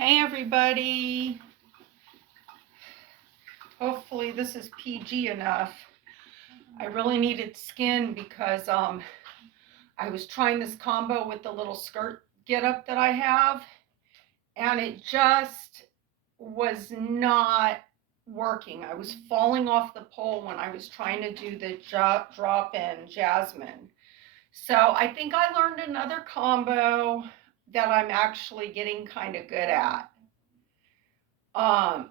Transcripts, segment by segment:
Hey everybody. Hopefully this is PG enough. I really needed skin because I was trying this combo with the little skirt get up that I have, and it just was not working. I was falling off the pole when I was trying to do the drop in jasmine. So I think I learned another combo that I'm actually getting kind of good at. Um,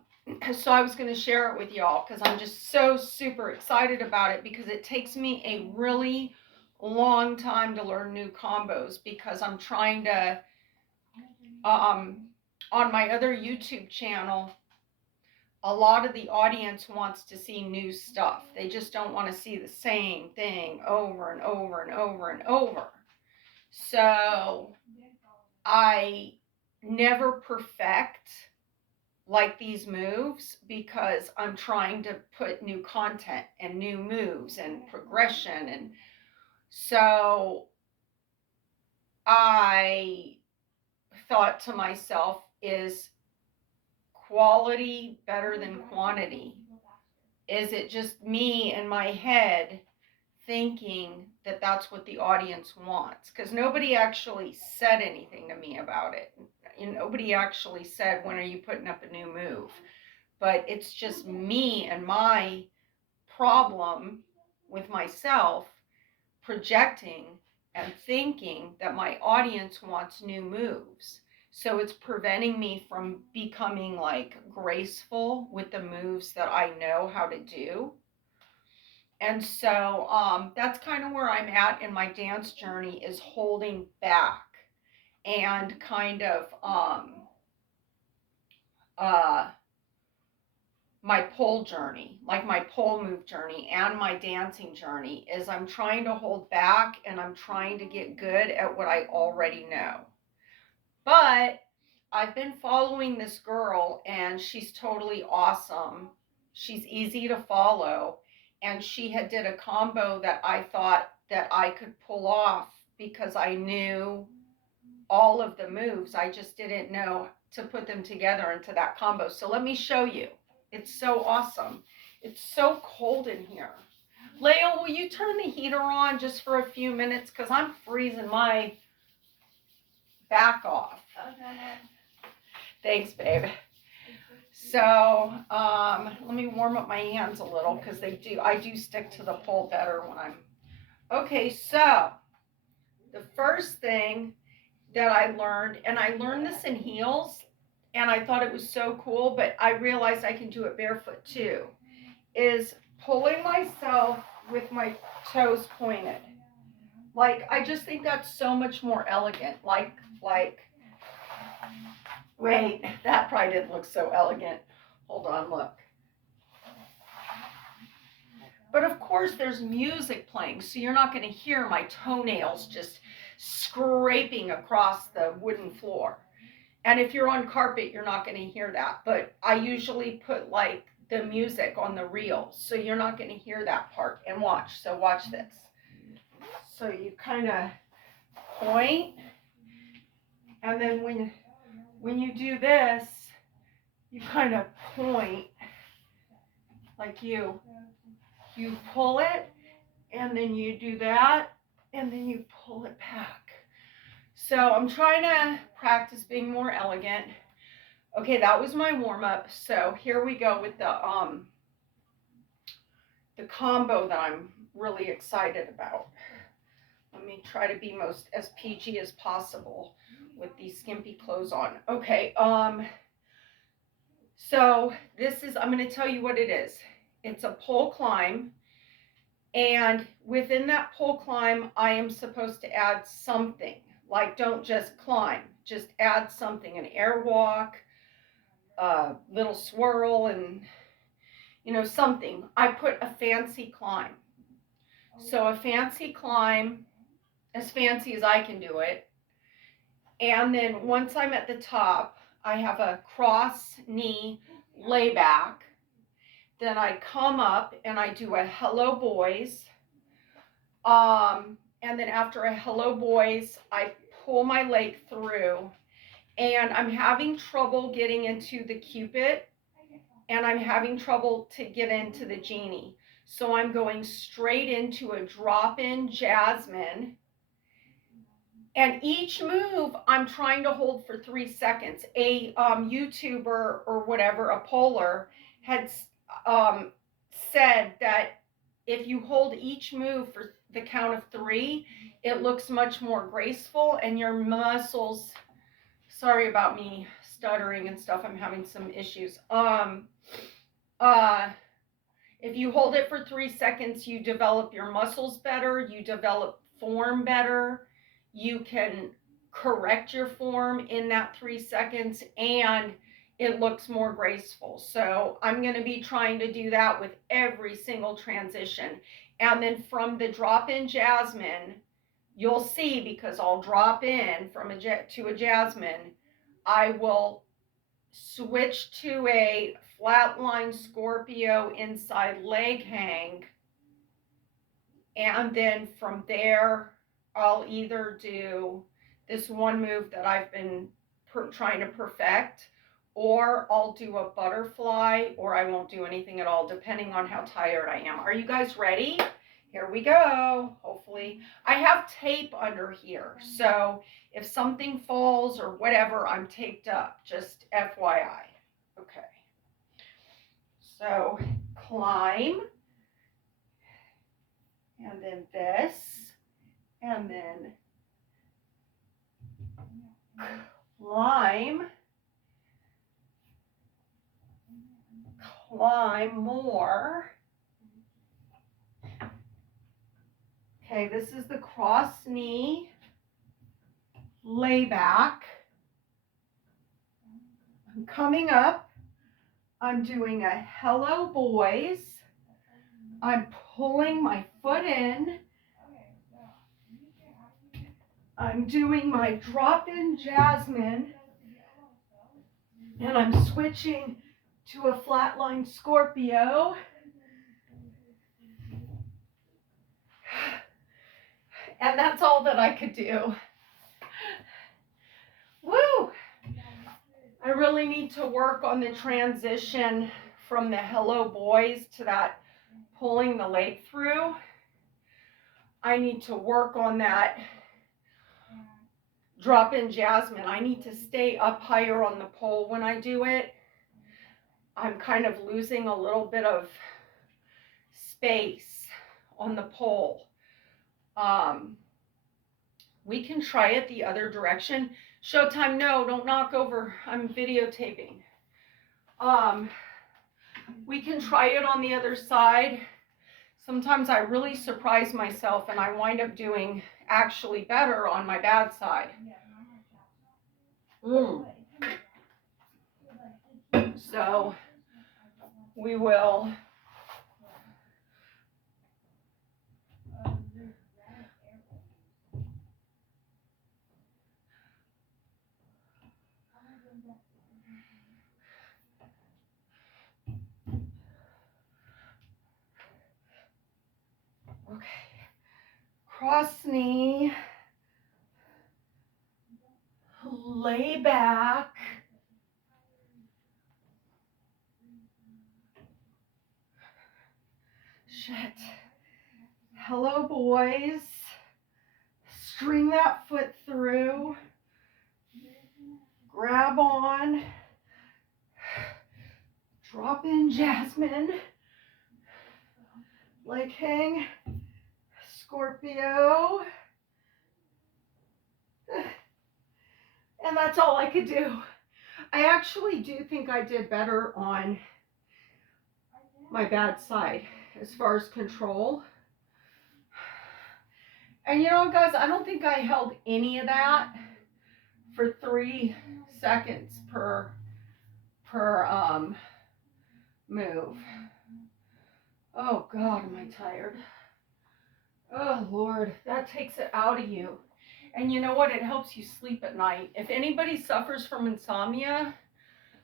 so I was going to share it with y'all because I'm just so super excited about it, because it takes me a really long time to learn new combos, because I'm trying to, on my other YouTube channel, a lot of the audience wants to see new stuff. They just don't want to see the same thing over and over and over and over. So I never perfect like these moves, because I'm trying to put new content and new moves and progression. And so I thought to myself, is quality better than quantity? Is it just me in my head thinking that that's what the audience wants? Because nobody actually said anything to me about it. And nobody actually said, when are you putting up a new move? But it's just me and my problem with myself projecting and thinking that my audience wants new moves. So it's preventing me from becoming like graceful with the moves that I know how to do. And so that's kind of where I'm at in my dance journey, is holding back and kind of uh, my pole journey, like my pole move journey and my dancing journey, is I'm trying to hold back and I'm trying to get good at what I already know. But I've been following this girl and she's totally awesome. She's easy to follow, and she had did a combo that I thought that I could pull off because I knew all of the moves. I just didn't know to put them together into that combo. So let me show you. It's so awesome. It's so cold in here. Leo, will you turn the heater on just for a few minutes? Because I'm freezing my back off. Okay. Thanks, babe. So let me warm up my hands a little, because I do stick to the pole better when I'm. Okay, so the first thing that I learned, and I learned this in heels, and I thought it was so cool, but I realized I can do it barefoot too, is pulling myself with my toes pointed. Like, I just think that's so much more elegant. Wait, that probably didn't look so elegant. Hold on, look. But of course there's music playing, so you're not going to hear my toenails just scraping across the wooden floor. And if you're on carpet, you're not going to hear that. But I usually put like the music on the reel, so you're not going to hear that part. And watch. So watch this. So you kind of point, and then when you do this, you kind of point like you pull it, and then you do that, and then you pull it back. So I'm trying to practice being more elegant. Okay, that was my warm-up. So here we go with the combo that I'm really excited about. Let me try to be as PG as possible with these skimpy clothes on. Okay, so I'm going to tell you what it is. It's a pole climb, and within that pole climb, I am supposed to add something. Like, don't just climb, just add something, an airwalk, a little swirl, and something. I put a fancy climb. So a fancy climb, as fancy as I can do it. And then once I'm at the top, I have a cross knee layback. Then I come up and I do a hello boys. And then after a hello boys, I pull my leg through, and I'm having trouble getting into the Cupid, and I'm having trouble to get into the Genie. So I'm going straight into a drop-in Jasmine. And each move I'm trying to hold for 3 seconds. A YouTuber or whatever, a poller, had said that if you hold each move for the count of 3, it looks much more graceful and your muscles, sorry about me stuttering and stuff, I'm having some issues. If you hold it for 3 seconds, you develop your muscles better, you develop form better, you can correct your form in that 3 seconds, and it looks more graceful. So I'm going to be trying to do that with every single transition. And then from the drop-in Jasmine, you'll see, because I'll drop in from to a Jasmine, I will switch to a flatline Scorpio inside leg hang, and then from there I'll either do this one move that I've been trying to perfect, or I'll do a butterfly, or I won't do anything at all, depending on how tired I am. Are you guys ready? Here we go. Hopefully I have tape under here, so if something falls or whatever, I'm taped up, just FYI. Okay, so climb, and then this, and then climb, climb more. Okay, this is the cross knee, lay back. I'm coming up, I'm doing a hello boys. I'm pulling my foot in. I'm doing my drop-in Jasmine, and I'm switching to a flatline Scorpio. And that's all that I could do. Woo! I really need to work on the transition from the hello boys to that pulling the leg through. I need to work on that drop-in Jasmine. I need to stay up higher on the pole when I do it. I'm kind of losing a little bit of space on the pole. We can try it the other direction. Showtime, no, don't knock over. I'm videotaping. We can try it on the other side. Sometimes I really surprise myself and I wind up doing actually better on my bad side. So we will. Okay. Cross knee. Lay back. Shit. Hello, boys. String that foot through. Grab on. Drop in Jasmine. Leg hang. Scorpio. And that's all I could do. I actually do think I did better on my bad side as far as control. And you know, guys, I don't think I held any of that for 3 seconds per move. Oh God, am I tired? Oh Lord, that takes it out of you. And you know what? It helps you sleep at night. If anybody suffers from insomnia,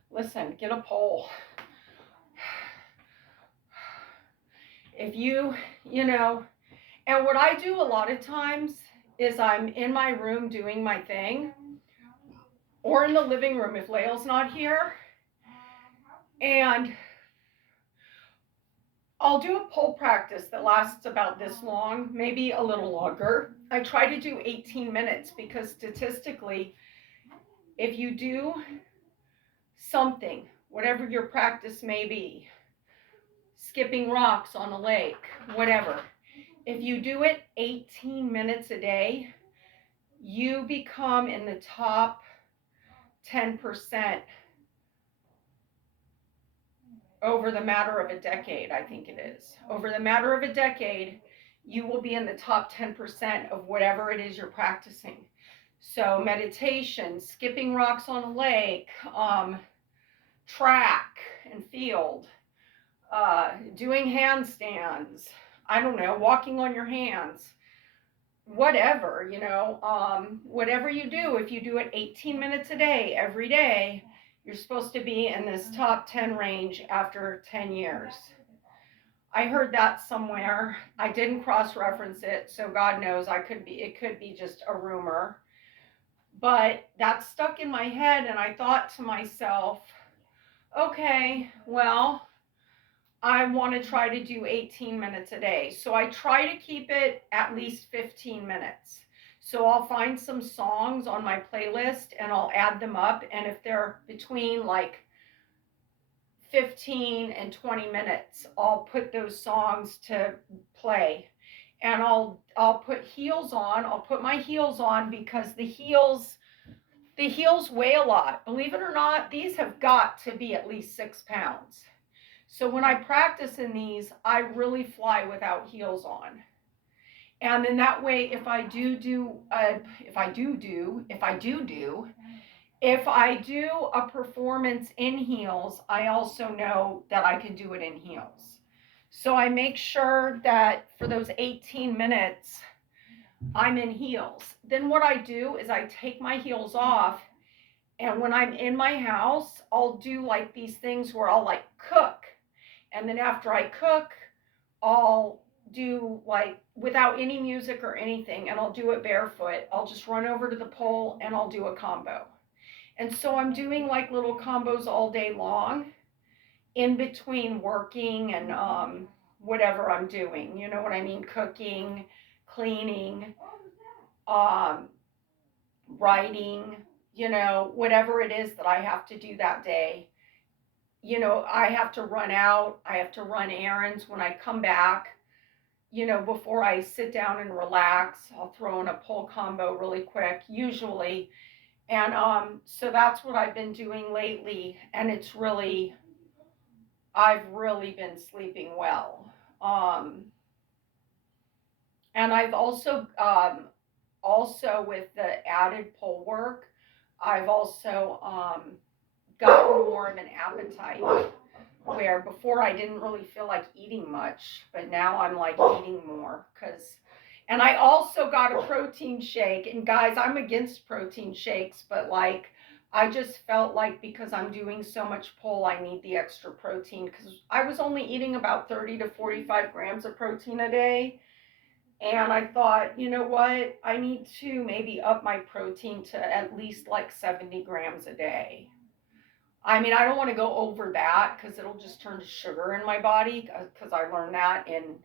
listen, get a pole. If you know, and what I do a lot of times is I'm in my room doing my thing, or in the living room if Lael's not here. And I'll do a pole practice that lasts about this long, maybe a little longer. I try to do 18 minutes because statistically, if you do something, whatever your practice may be, skipping rocks on a lake, whatever, if you do it 18 minutes a day, you become in the top 10% over the matter of a decade, I think it is. Over the matter of a decade, you will be in the top 10% of whatever it is you're practicing. So meditation, skipping rocks on a lake, track and field, doing handstands, I don't know, walking on your hands, whatever, whatever you do, if you do it 18 minutes a day, every day, you're supposed to be in this top 10 range after 10 years. I heard that somewhere. I didn't cross-reference it, so God knows it could be just a rumor. But that stuck in my head, and I thought to myself, okay, well, I want to try to do 18 minutes a day. So I try to keep it at least 15 minutes. So I'll find some songs on my playlist and I'll add them up. And if they're between like 15 and 20 minutes, I'll put those songs to play. And I'll put heels on. I'll put my heels on because the heels weigh a lot. Believe it or not, these have got to be at least 6 pounds. So when I practice in these, I really fly without heels on. And then that way, if I do a performance in heels, I also know that I can do it in heels. So I make sure that for those 18 minutes, I'm in heels. Then what I do is I take my heels off, and when I'm in my house, I'll do like these things where I'll like cook. And then after I cook, I'll do like without any music or anything, and I'll do it barefoot. I'll just run over to the pole and I'll do a combo. And so I'm doing like little combos all day long in between working and whatever I'm doing. You know what I mean? Cooking, cleaning, writing, whatever it is that I have to do that day. I have to run out, I have to run errands. When I come back, before I sit down and relax, I'll throw in a pole combo really quick, usually. And so that's what I've been doing lately. And I've really been sleeping well. And I've also with the added pole work, I've also gotten more of an appetite, where before I didn't really feel like eating much, but now I'm like eating more. And I also got a protein shake, and guys, I'm against protein shakes, but like I just felt like because I'm doing so much pole, I need the extra protein, because I was only eating about 30 to 45 grams of protein a day. And I thought, you know what, I need to maybe up my protein to at least like 70 grams a day. I mean, I don't want to go over that because it'll just turn to sugar in my body, because I learned that in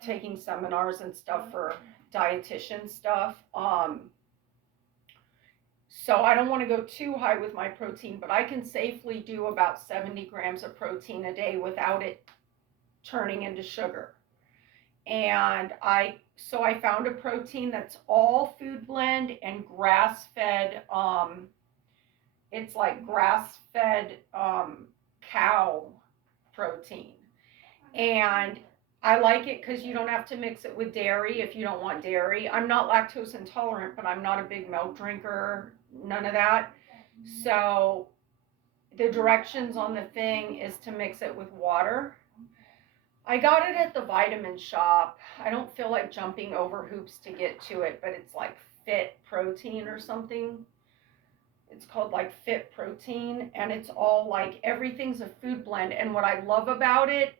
taking seminars and stuff for dietitian stuff. So I don't want to go too high with my protein, but I can safely do about 70 grams of protein a day without it turning into sugar. And so I found a protein that's all food blend and grass fed. It's like grass-fed cow protein. And I like it because you don't have to mix it with dairy if you don't want dairy. I'm not lactose intolerant, but I'm not a big milk drinker, none of that. So the directions on the thing is to mix it with water. I got it at the vitamin shop. I don't feel like jumping over hoops to get to it, but it's like Fit Protein or something. It's called like Fit Protein, and it's all like everything's a food blend. And what I love about it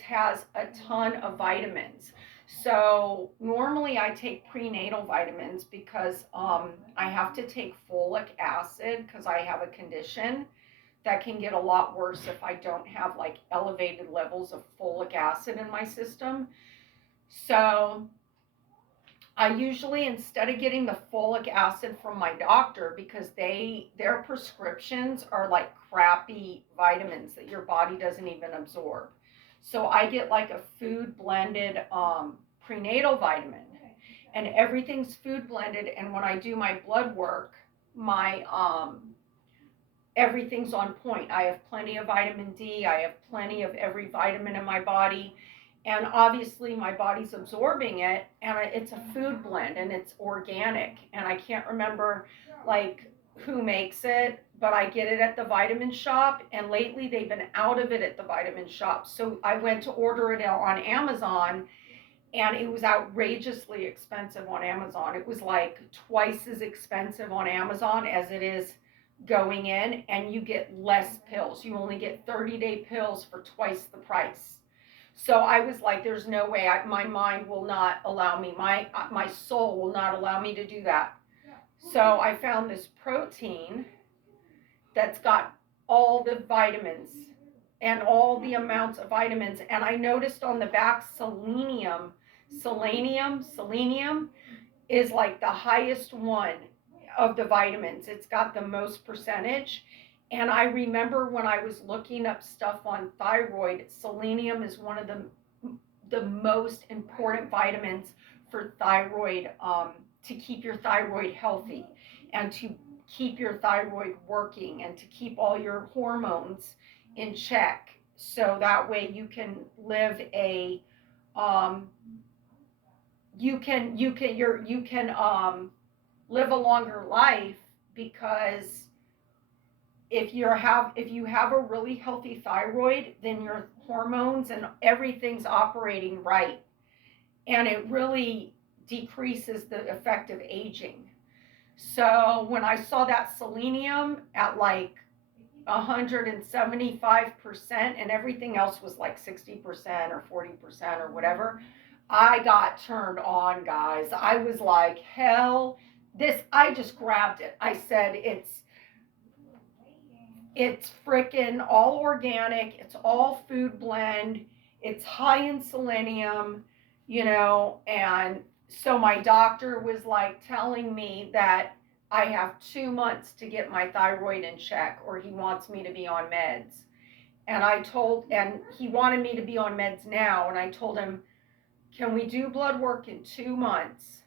has a ton of vitamins. So normally I take prenatal vitamins because I have to take folic acid because I have a condition that can get a lot worse if I don't have like elevated levels of folic acid in my system. So I usually, instead of getting the folic acid from my doctor, because their prescriptions are like crappy vitamins that your body doesn't even absorb. So I get like a food blended prenatal vitamin, and everything's food blended. And when I do my blood work, my everything's on point. I have plenty of vitamin D. I have plenty of every vitamin in my body. And obviously, my body's absorbing it, and it's a food blend and it's organic. And I can't remember like who makes it, but I get it at the vitamin shop. And lately, they've been out of it at the vitamin shop. So I went to order it on Amazon, and it was outrageously expensive on Amazon. It was like twice as expensive on Amazon as it is going in, and you get less pills. You only get 30-day pills for twice the price. So I was like, there's no way. My mind will not allow me. My soul will not allow me to do that. So I found this protein that's got all the vitamins and all the amounts of vitamins. And I noticed on the back selenium is like the highest one of the vitamins. It's got the most percentage. And I remember when I was looking up stuff on thyroid, selenium is one of the most important vitamins for thyroid, to keep your thyroid healthy and to keep your thyroid working and to keep all your hormones in check, so that way you can live a um, you can live a longer life, because if you have a really healthy thyroid, then your hormones and everything's operating right, and it really decreases the effect of aging. So when I saw that selenium at like 175% and everything else was like 60% or 40% or whatever, I got turned on, guys. I was like, hell, this, I just grabbed it. I said, it's freaking all organic, it's all food blend, it's high in selenium, and so my doctor was like telling me that I have 2 months to get my thyroid in check, or he wants me to be on meds. And he wanted me to be on meds now. And I told him, can we do blood work in 2 months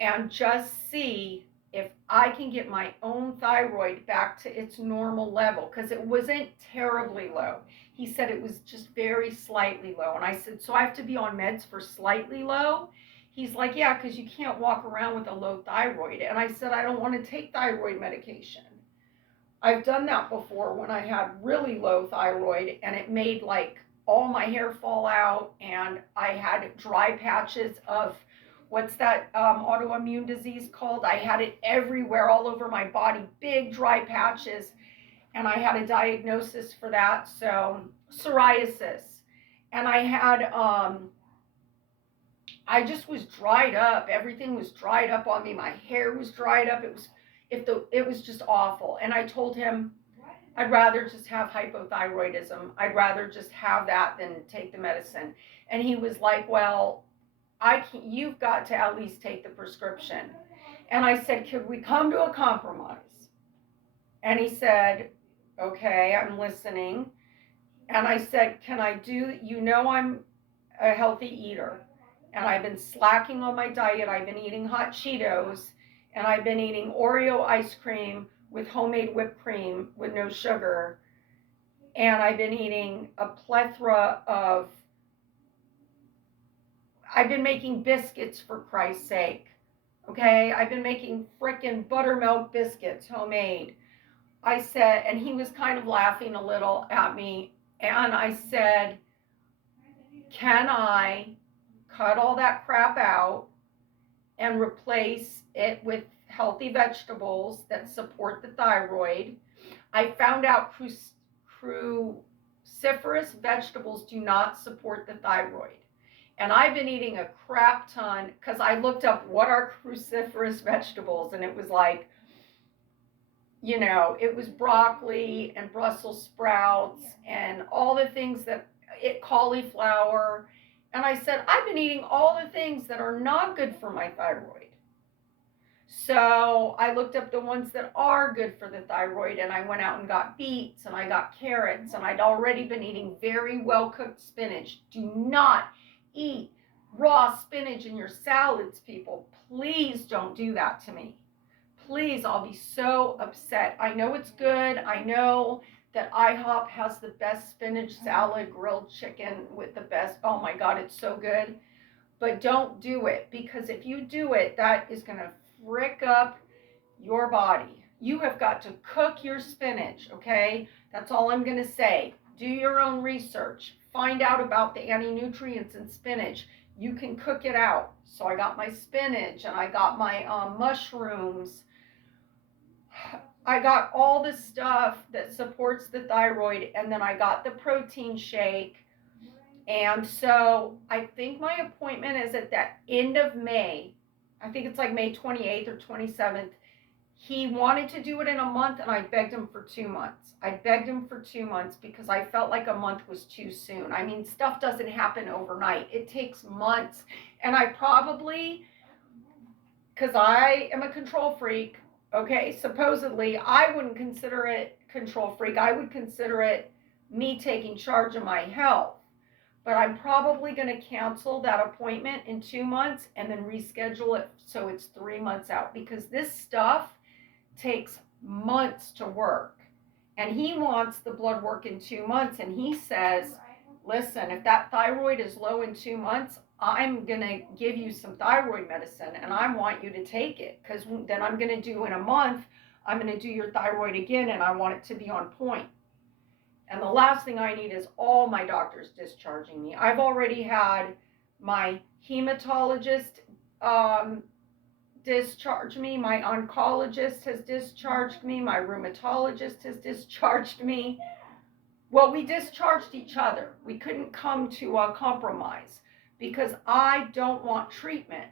and just see if I can get my own thyroid back to its normal level? Because it wasn't terribly low. He said it was just very slightly low. And I said, so I have to be on meds for slightly low? He's like, yeah, because you can't walk around with a low thyroid. And I said, I don't want to take thyroid medication. I've done that before when I had really low thyroid, and it made like all my hair fall out, and I had dry patches of, what's that autoimmune disease called? I had it everywhere, all over my body, big dry patches, and I had a diagnosis for that. So psoriasis, and I just was dried up. Everything was dried up on me. My hair was dried up. It was just awful. And I told him I'd rather just have hypothyroidism. I'd rather just have that than take the medicine. And he was like, "Well, you've got to at least take the prescription." And I said, "Could we come to a compromise?" And he said, "Okay, I'm listening." And I said, "Can I do, I'm a healthy eater, and I've been slacking on my diet. I've been eating hot Cheetos, and I've been eating Oreo ice cream with homemade whipped cream with no sugar, and I've been eating a plethora of, I've been making biscuits, for Christ's sake. Okay, I've been making frickin' buttermilk biscuits, homemade." I said, and he was kind of laughing a little at me, and I said, "Can I cut all that crap out and replace it with healthy vegetables that support the thyroid?" I found out cruciferous vegetables do not support the thyroid. And I've been eating a crap ton because I looked up what are cruciferous vegetables, and it was like, it was broccoli and Brussels sprouts and all the things cauliflower. And I said, I've been eating all the things that are not good for my thyroid. So I looked up the ones that are good for the thyroid, and I went out and got beets and I got carrots, and I'd already been eating very well cooked spinach. Do not eat raw spinach in your salads, people. Please don't do that to me. Please, I'll be so upset. I know it's good. I know that IHOP has the best spinach salad, grilled chicken with the best. Oh my God, it's so good. But don't do it, because if you do it, that is going to frick up your body. You have got to cook your spinach, okay? That's all I'm going to say. Do your own research. Find out about the anti-nutrients in spinach. You can cook it out. So I got my spinach and I got my mushrooms. I got all the stuff that supports the thyroid, and then I got the protein shake. And so I think my appointment is at the end of May. I think it's like May 28th or 27th. He wanted to do it in a month, and I begged him for 2 months. I begged him for 2 months because I felt like a month was too soon. I mean, stuff doesn't happen overnight. It takes months. And I probably, because I am a control freak, okay, supposedly I wouldn't consider it control freak. I would consider it me taking charge of my health. But I'm probably going to cancel that appointment in 2 months and then reschedule it so it's 3 months out, because this stuff takes months to work. And he wants the blood work in 2 months, and he says, listen, if that thyroid is low in 2 months, I'm going to give you some thyroid medicine, and I want you to take it, because then I'm going to do in a month, I'm going to do your thyroid again, and I want it to be on point. And the last thing I need is all my doctors discharging me. I've already had my hematologist discharge me. My oncologist has discharged me. My rheumatologist has discharged me. Well, we discharged each other. We couldn't come to a compromise because I don't want treatment.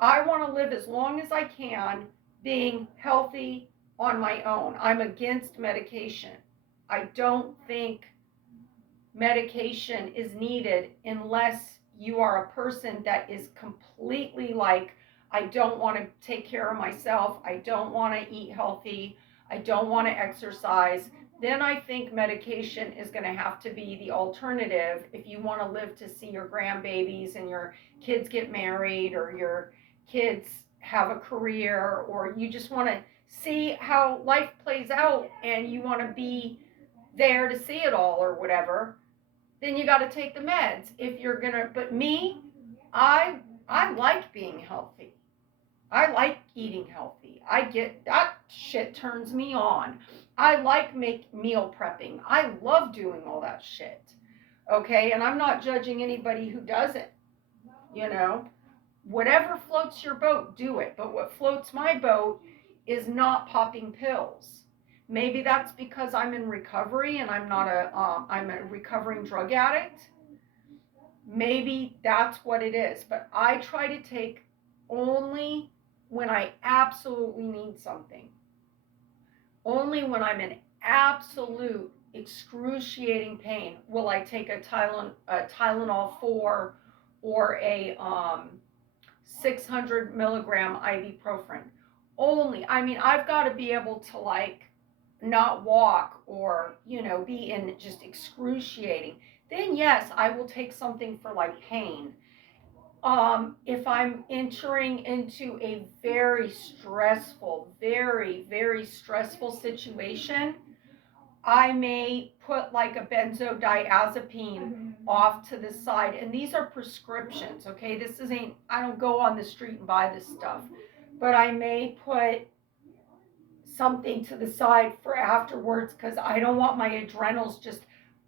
I want to live as long as I can being healthy on my own. I'm against medication. I don't think medication is needed unless you are a person that is completely like, I don't want to take care of myself. I don't want to eat healthy. I don't want to exercise. Then I think medication is going to have to be the alternative if you want to live to see your grandbabies and your kids get married, or your kids have a career, or you just want to see how life plays out and you want to be there to see it all or whatever, then you got to take the meds if you're going to. But me, I like being healthy. I like eating healthy. I get that shit turns me on. I like meal prepping. I love doing all that shit. Okay? And I'm not judging anybody who does it. Whatever floats your boat, do it. But what floats my boat is not popping pills. Maybe that's because I'm in recovery and I'm a recovering drug addict. Maybe that's what it is. But I try to take only when I absolutely need something. Only when I'm in absolute excruciating pain will I take a Tylenol 4 or a 600 milligram ibuprofen. I've got to be able to not walk or, be in just excruciating. Then yes, I will take something for pain. If I'm entering into a very stressful, very, very stressful situation, I may put a benzodiazepine off to the side. And these are prescriptions, okay? I don't go on the street and buy this stuff. But I may put something to the side for afterwards, because I don't want my adrenals just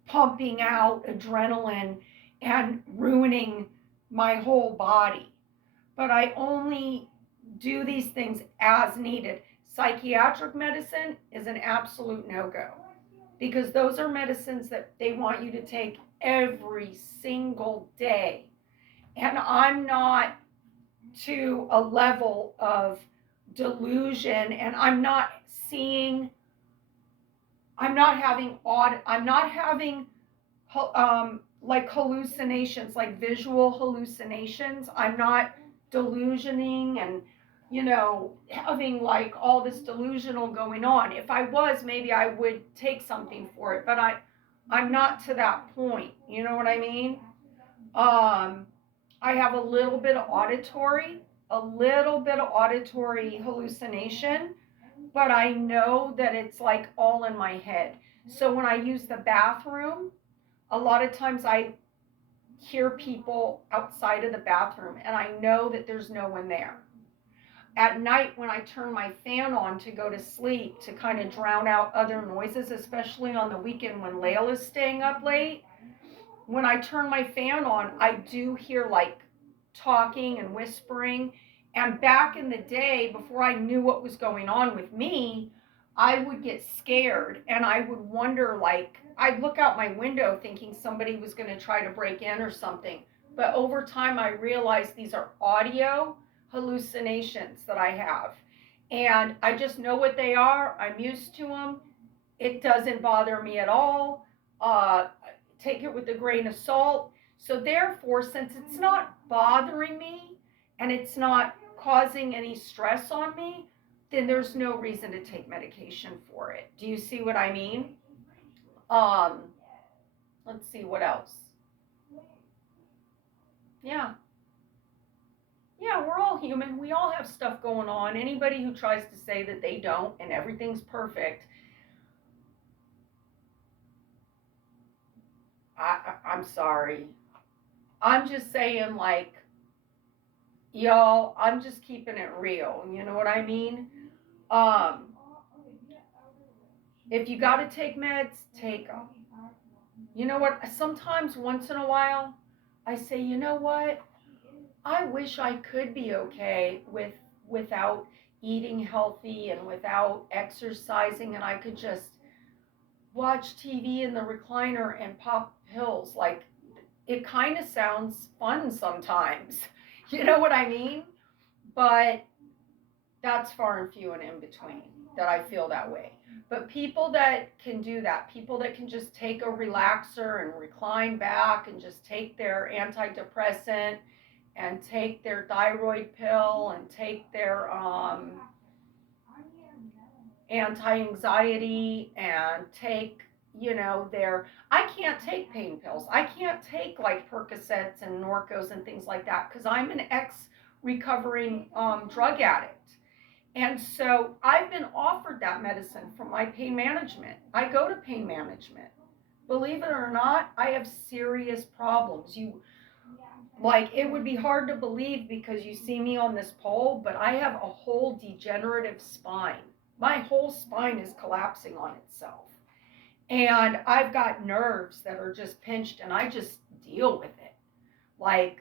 pumping out adrenaline and ruining my whole body. But I only do these things as needed. Psychiatric medicine is an absolute no-go, because those are medicines that they want you to take every single day. And I'm not to a level of delusion, and I'm not seeing, I'm not having like hallucinations, like visual hallucinations. I'm not delusioning and, having like all this delusional going on. If I was, maybe I would take something for it, but I'm not to that point. You know what I mean? Um, I have a little bit of auditory hallucination, but I know that it's like all in my head. So when I use the bathroom, a lot of times I hear people outside of the bathroom and I know that there's no one there. At night, when I turn my fan on to go to sleep to kind of drown out other noises, especially on the weekend when Layla's staying up late, when I turn my fan on, I do hear like talking and whispering. And back in the day, before I knew what was going on with me, I would get scared and I would wonder, like, I'd look out my window thinking somebody was going to try to break in or something. But over time, I realized these are audio hallucinations that I have. And I just know what they are. I'm used to them. It doesn't bother me at all. Uh, Take it with a grain of salt. So, therefore, since it's not bothering me and it's not causing any stress on me, then there's no reason to take medication for it. Do you see what I mean? Um, let's see what else. Yeah. Yeah, we're all human. We all have stuff going on. Anybody who tries to say that they don't and everything's perfect, I'm sorry. I'm just saying, like, y'all, I'm just keeping it real. You know what I mean? Um, if you got to take meds, take them. You know what? Sometimes, once in a while, I say, you know what? I wish I could be okay without eating healthy and without exercising, and I could just watch TV in the recliner and pop pills. Like, it kind of sounds fun sometimes. You know what I mean? But that's far and few and in between that I feel that way. But people that can do that, people that can just take a relaxer and recline back and just take their antidepressant and take their thyroid pill and take their anti-anxiety and take, their, I can't take pain pills. I can't take like Percocets and Norcos and things like that because I'm an ex recovering drug addict. And so I've been offered that medicine from my pain management. I go to pain management. Believe it or not, I have serious problems. It would be hard to believe because you see me on this pole, but I have a whole degenerative spine. My whole spine is collapsing on itself. And I've got nerves that are just pinched and I just deal with it. Like,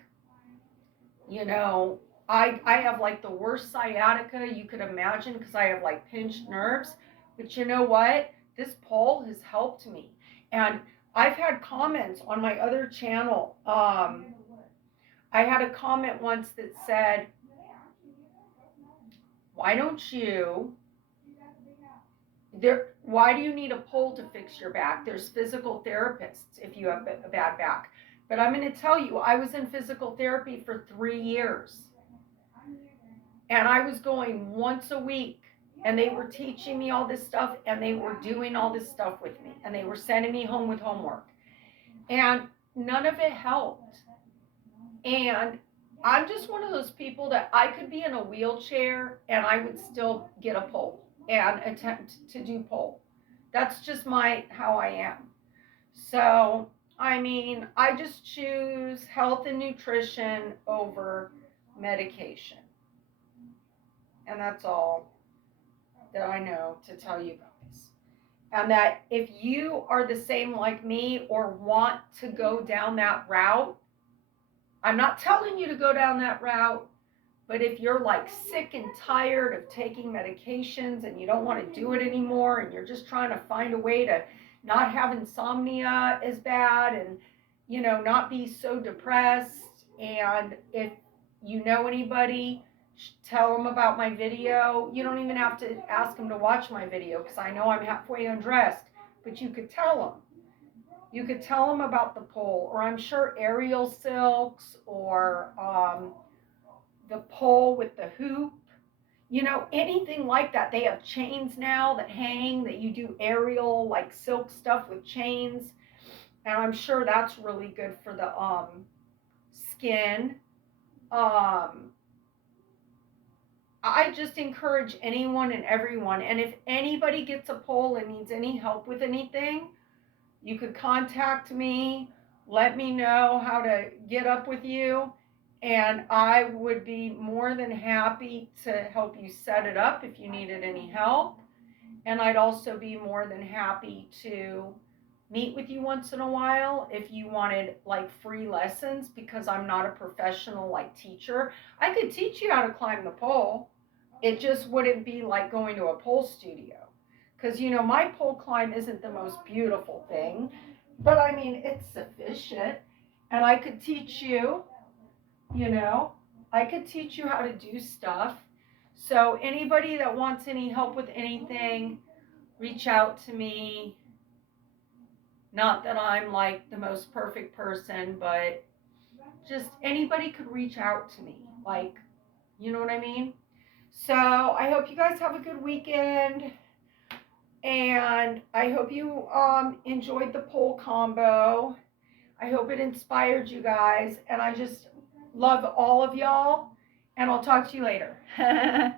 you know, I have like the worst sciatica you could imagine because I have like pinched nerves. But you know what? This pole has helped me. And I've had comments on my other channel. I had a comment once that said, why don't you why do you need a pole to fix your back? There's physical therapists if you have a bad back. But I'm going to tell you, I was in physical therapy for 3 years. And I was going once a week. And they were teaching me all this stuff. And they were doing all this stuff with me. And they were sending me home with homework. And none of it helped. And I'm just one of those people that I could be in a wheelchair and I would still get a pole and attempt to do pole. That's just how I am. So, I mean, I just choose health and nutrition over medication. And that's all that I know to tell you guys. And that if you are the same like me or want to go down that route, I'm not telling you to go down that route, but if you're like sick and tired of taking medications and you don't want to do it anymore and you're just trying to find a way to not have insomnia as bad and, not be so depressed And if you know anybody, tell them about my video. You don't even have to ask them to watch my video because I know I'm halfway undressed, but you could tell them. You could tell them about the pole, or I'm sure aerial silks, or the pole with the hoop. You know, anything like that. They have chains now that hang, that you do aerial, like silk stuff with chains. And I'm sure that's really good for the skin. Um, I just encourage anyone and everyone. And if anybody gets a pole and needs any help with anything, you could contact me. Let me know how to get up with you. And I would be more than happy to help you set it up if you needed any help. And I'd also be more than happy to meet with you once in a while if you wanted like free lessons, because I'm not a professional like teacher. I could teach you how to climb the pole. It just wouldn't be like going to a pole studio. Because, you know, my pole climb isn't the most beautiful thing, but I mean, it's sufficient. And I could teach you, you know, I could teach you how to do stuff. So, anybody that wants any help with anything, reach out to me. Not that I'm like the most perfect person, but just anybody could reach out to me. Like, you know what I mean? So, I hope you guys have a good weekend. And I hope you enjoyed the poll combo. I hope it inspired you guys. And I just love all of y'all. And I'll talk to you later.